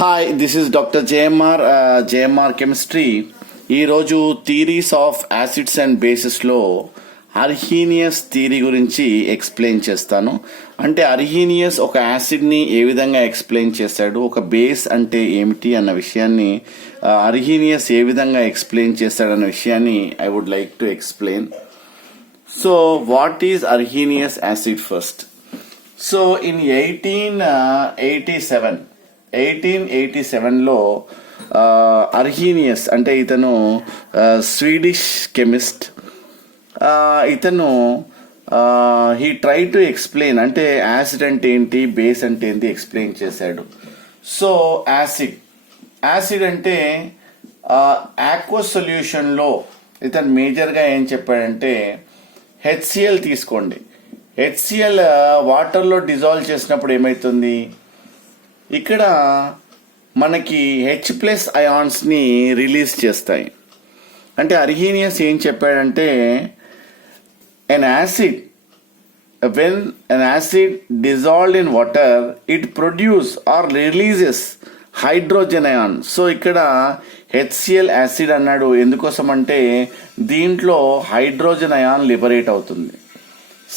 Hi, this is doctor JMR chemistry. ఈరోజు theories of acids and బేసెస్లో Arrhenius theory గురించి explain చేస్తాను. అంటే అర్హీనియస్ ఒక యాసిడ్ని ఏ విధంగా ఎక్స్ప్లెయిన్ చేశాడు, ఒక బేస్ అంటే ఏమిటి అన్న విషయాన్ని అర్హీనియస్ ఏ విధంగా ఎక్స్ప్లెయిన్ చేశాడన్న విషయాన్ని I would like to explain. So what is Arrhenius acid first? So in 1887లో అర్హీనియస్ అంటే ఇతను స్వీడిష్ కెమిస్ట్. ఇతను హీ ట్రై టు ఎక్స్ప్లెయిన్ అంటే యాసిడ్ అంటే ఏంటి, బేస్ అంటే ఏంటి ఎక్స్ప్లెయిన్ చేశాడు. సో యాసిడ్ అంటే ఆక్వస్ సొల్యూషన్లో ఇతను మేజర్గా ఏం చెప్పాడంటే HCl తీసుకోండి. HCl వాటర్లో డిజాల్వ్ చేసినప్పుడు ఏమవుతుంది, ఇక్కడ మనకి H+ అయాన్స్ని రిలీజ్ చేస్తాయి. అంటే అర్హీనియస్ ఏం చెప్పాడంటే when an acid dissolved in water, it produces or releases hydrogen ion. So ఇక్కడ HCl యాసిడ్ అన్నాడు. ఎందుకోసం అంటే దీంట్లో హైడ్రోజన్ అయాన్ లిబరేట్ అవుతుంది.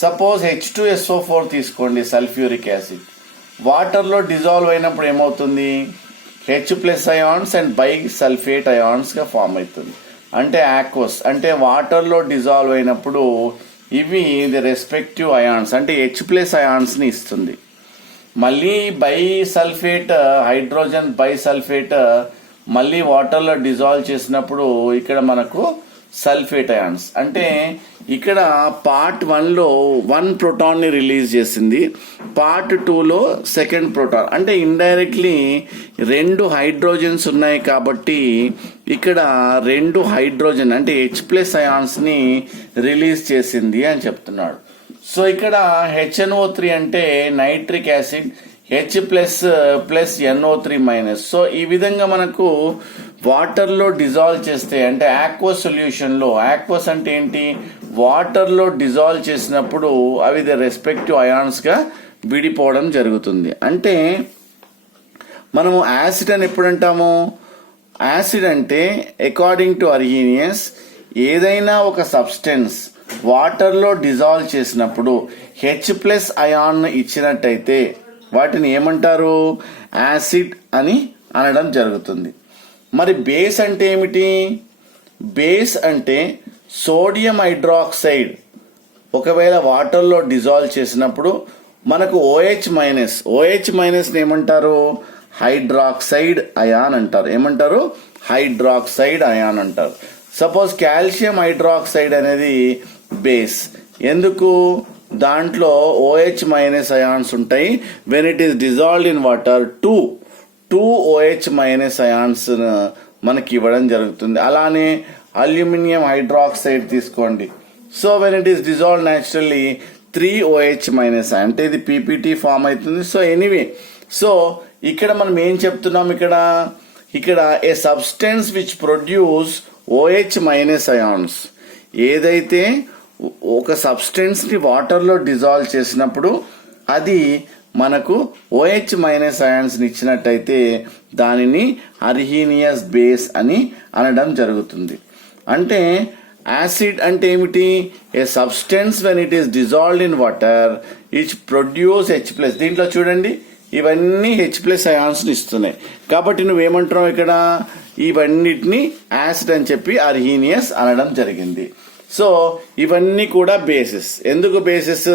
సపోజ్ H2SO4 తీసుకోండి, సల్ఫ్యూరిక్ యాసిడ్. వాటర్లో డిజాల్వ్ అయినప్పుడు ఏమవుతుంది, H+ అయాన్స్ అండ్ బైసల్ఫేట్ అయాన్స్గా ఫామ్ అవుతుంది. అంటే ఆక్వస్ అంటే వాటర్లో డిజాల్వ్ అయినప్పుడు ఇవి ది రెస్పెక్టివ్ అయాన్స్ అంటే H+ అయాన్స్ని ఇస్తుంది. మళ్ళీ బైసల్ఫేట్ హైడ్రోజన్ బైసల్ఫేట్ మళ్ళీ వాటర్లో డిజాల్వ్ చేసినప్పుడు ఇక్కడ మనకు సల్ఫేట్ అయాన్స్. అంటే ఇక్కడ పార్ట్ 1లో 1 ప్రోటాన్ని రిలీజ్ చేసింది, పార్ట్ 2లో 2nd ప్రోటాన్. అంటే ఇండైరెక్ట్లీ 2 హైడ్రోజన్స్ ఉన్నాయి కాబట్టి ఇక్కడ 2 హైడ్రోజన్ అంటే H+ అయాన్స్ని రిలీజ్ చేసింది అని చెప్తున్నాడు. సో ఇక్కడ HNO3 అంటే నైట్రిక్ యాసిడ్, H++NO3-. సో ఈ విధంగా మనకు వాటర్లో డిజాల్వ్ చేస్తే అంటే ఆక్వస్ సొల్యూషన్లో, ఆక్వస్ అంటే ఏంటి, వాటర్లో డిజాల్వ్ చేసినప్పుడు అవి ద రెస్పెక్టివ్ అయాన్స్గా విడిపోవడం జరుగుతుంది. అంటే మనము యాసిడ్ అని ఎప్పుడు అంటాము, యాసిడ్ అంటే అకార్డింగ్ టు అర్హీనియస్ ఏదైనా ఒక సబ్స్టెన్స్ వాటర్లో డిజాల్వ్ చేసినప్పుడు H+ అయాన్ ఇచ్చినట్టయితే వాటిని ఏమంటారు, యాసిడ్ అని అనడం జరుగుతుంది. మరి బేస్ అంటే ఏమిటి, బేస్ అంటే సోడియం హైడ్రాక్సైడ్ ఒకవేళ వాటర్లో డిజాల్వ్ చేసినప్పుడు మనకు OH- ఏమంటారు, హైడ్రాక్సైడ్ అయాన్ అంటారు. ఏమంటారు, హైడ్రాక్సైడ్ అయాన్ అంటారు. సపోజ్ కాల్షియం హైడ్రాక్సైడ్ అనేది బేస్. ఎందుకు, దాంట్లో OH- అయాన్స్ ఉంటాయి. When it is dissolved in water 2 OH- ions మనకి ఇవ్వడం జరుగుతుంది. అలానే అల్యూమినియం హైడ్రాక్సైడ్ తీసుకోండి. So when it is dissolved naturally 3 OH- అంటే ఇది PPT ఫామ్ అవుతుంది. సో ఎనీవే, సో ఇక్కడ మనం ఏం చెప్తున్నాం, ఇక్కడ a substance which produce OH- ions, ఏదైతే ఒక సబ్స్టెన్స్ని వాటర్లో డిజాల్వ్ చేసినప్పుడు అది మనకు OH- అయాన్స్ని ఇచ్చినట్టయితే దానిని అర్హీనియస్ బేస్ అని అనడం జరుగుతుంది. అంటే యాసిడ్ అంటే ఏమిటి, a substance when it is dissolved in water it produce H+. దీంట్లో చూడండి ఇవన్నీ H+ అయాన్స్ని ఇస్తున్నాయి. కాబట్టి నువ్వేమంటున్నావు, ఇక్కడ ఇవన్నిటిని యాసిడ్ అని చెప్పి అర్హీనియస్ అనడం జరిగింది. సో ఇవన్నీ కూడా బేసిస్. ఎందుకు బేసిస్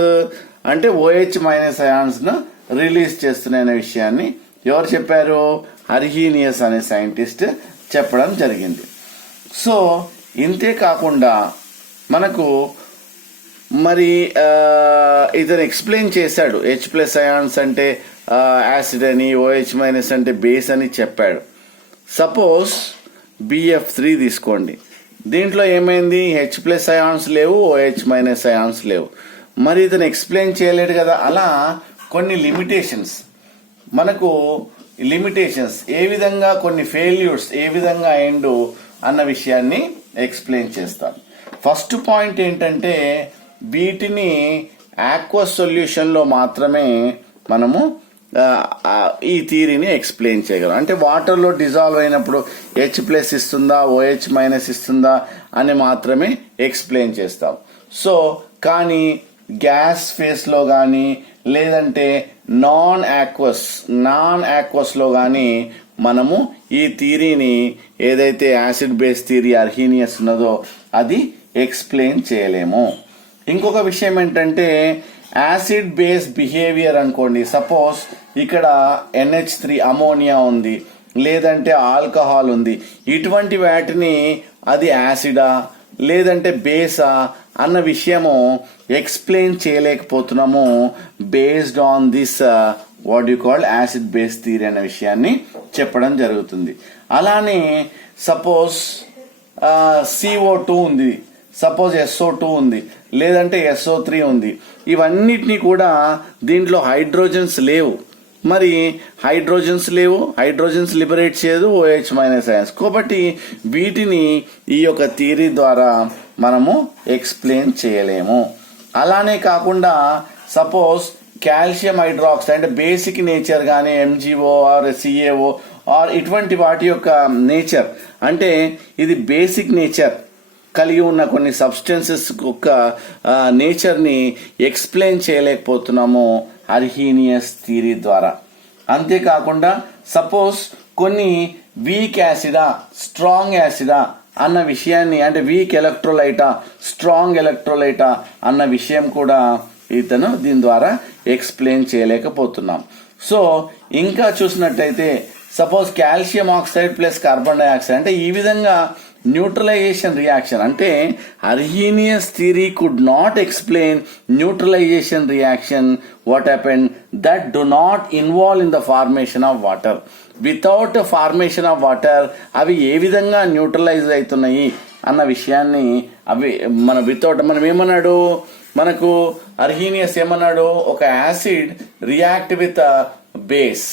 అంటే OH- అయాన్స్ను రిలీజ్ చేస్తున్నాయనే విషయాన్ని ఎవరు చెప్పారు, అర్హీనియస్ అనే సైంటిస్ట్ చెప్పడం జరిగింది. సో ఇంతే కాకుండా మనకు మరి ఇతను ఎక్స్ప్లెయిన్ చేశాడు, H+ అయాన్స్ అంటే యాసిడ్ అని, OH- అంటే బేస్ అని చెప్పాడు. సపోజ్ BF3 తీసుకోండి. దీంట్లో ఏమైంది, H+ అయాన్స్ లేవు, OH- అయాన్స్ లేవు. మరి ఇతను ఎక్స్ప్లెయిన్ చేయలేడు కదా. అలా కొన్ని లిమిటేషన్స్ ఏ విధంగా, కొన్ని ఫెయిల్యూర్స్ ఏ విధంగా అయిండు అన్న విషయాన్ని ఎక్స్ప్లెయిన్ చేస్తాను. ఫస్ట్ పాయింట్ ఏంటంటే వీటిని ఆక్వస్ సొల్యూషన్లో మాత్రమే మనము ఈ థియరీని ఎక్స్ప్లెయిన్ చేయగలం. అంటే వాటర్లో డిజాల్వ్ అయినప్పుడు H+ ఇస్తుందా, OH- ఇస్తుందా అని మాత్రమే ఎక్స్ప్లెయిన్ చేస్తాం. సో కానీ గ్యాస్ ఫేస్లో కానీ లేదంటే నాన్ ఆక్వస్లో కానీ మనము ఈ థియరీని ఏదైతే యాసిడ్ బేస్ థియరీ అర్హీనియస్ ఉన్నదో అది ఎక్స్ప్లెయిన్ చేయలేము. ఇంకొక విషయం ఏంటంటే యాసిడ్ బేస్ బిహేవియర్ అనుకోండి. సపోజ్ ఇక్కడ NH3 అమోనియా ఉంది, లేదంటే ఆల్కహాల్ ఉంది. ఇటువంటి వాటిని అది యాసిడా లేదంటే బేసా అన్న విషయము ఎక్స్ప్లెయిన్ చేయలేకపోతున్నాము based on this what you call acid base theory అనే విషయాన్ని చెప్పడం జరుగుతుంది. అలానే సపోజ్ CO2 ఉంది, సపోజ్ SO2 ఉంది, లేదంటే SO3 ఉంది. ఇవన్నిటినీ కూడా దీంట్లో హైడ్రోజన్స్ లేవు. మరి హైడ్రోజన్స్ లిబరేట్ చేయదు OH- అయాన్స్. కాబట్టి వీటిని ఈ యొక్క థియరీ ద్వారా మనము ఎక్స్ప్లెయిన్ చేయలేము. అలానే కాకుండా సపోజ్ కాల్షియం హైడ్రాక్సైడ్ అంటే బేసిక్ నేచర్ కానీ MgO ఆర్ CaO ఆర్ ఇటువంటి వాటి యొక్క నేచర్ అంటే ఇది బేసిక్ నేచర్ కలిగి ఉన్న కొన్ని సబ్స్టెన్సెస్ యొక్క నేచర్ని ఎక్స్ప్లెయిన్ చేయలేకపోతున్నాము అర్హీనియస్ థియరీ ద్వారా. అంతేకాకుండా సపోజ్ కొన్ని వీక్ యాసిడా స్ట్రాంగ్ యాసిడా అన్న విషయాన్ని అంటే వీక్ ఎలక్ట్రోలైటా స్ట్రాంగ్ ఎలక్ట్రోలైటా అన్న విషయం కూడా ఇతను దీని ద్వారా ఎక్స్ప్లెయిన్ చేయలేకపోతున్నాం. సో ఇంకా చూసినట్టయితే suppose calcium oxide plus carbon dioxide అంటే ఈ విధంగా న్యూట్రలైజేషన్ రియాక్షన్ అంటే Arrhenius theory could not explain neutralisation reaction what happen that do not involve in the formation of water. Without formation of water అవి ఏ విధంగా neutralise అవుతున్నాయి అన్న విషయాన్ని మనం ఏమన్నాడు, మనకు అర్హీనియస్ ఏమన్నాడు, ఒక acid react with base.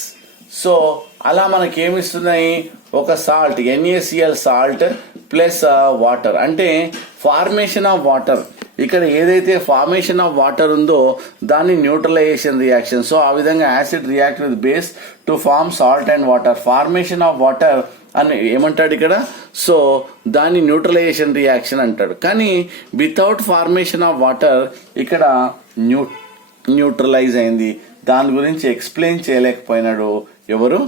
So అలా మనకి ఏమిస్తున్నాయి, ఒక salt NaCl salt plus water అంటే ఫార్మేషన్ ఆఫ్ వాటర్. ఇక్కడ ఏదైతే ఫార్మేషన్ ఆఫ్ వాటర్ ఉందో దాన్ని న్యూట్రలైజేషన్ రియాక్షన్. సో ఆ విధంగా acid react with base to form salt and water. Formation of water అని ఏమంటాడు ఇక్కడ, సో దాన్ని న్యూట్రలైజేషన్ రియాక్షన్ అంటాడు. కానీ వితౌట్ ఫార్మేషన్ ఆఫ్ వాటర్ ఇక్కడ న్యూట్రలైజ్ అయింది. దాని గురించి ఎక్స్ప్లెయిన్ చేయలేకపోయినాడు ఎవరు,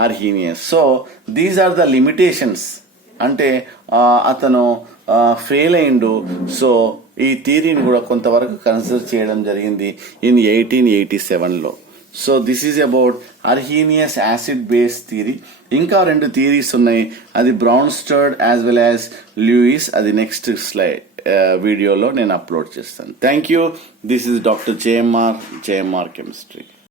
Arrhenius. So these are the limitations. అంటే అతను ఫెయిల్ అయిండు. సో ఈ థియరీని కూడా కొంతవరకు కన్సిడర్ చేయడం జరిగింది ఇన్ 1887లో. So this is about Arrhenius acid base theory. ఇంకా 2 థియరీస్ ఉన్నాయి, అది Bronsted as well as Lewis. అది నెక్స్ట్ వీడియోలో నేను అప్లోడ్ చేస్తాను. Thank you. This is doctor JMR chemistry.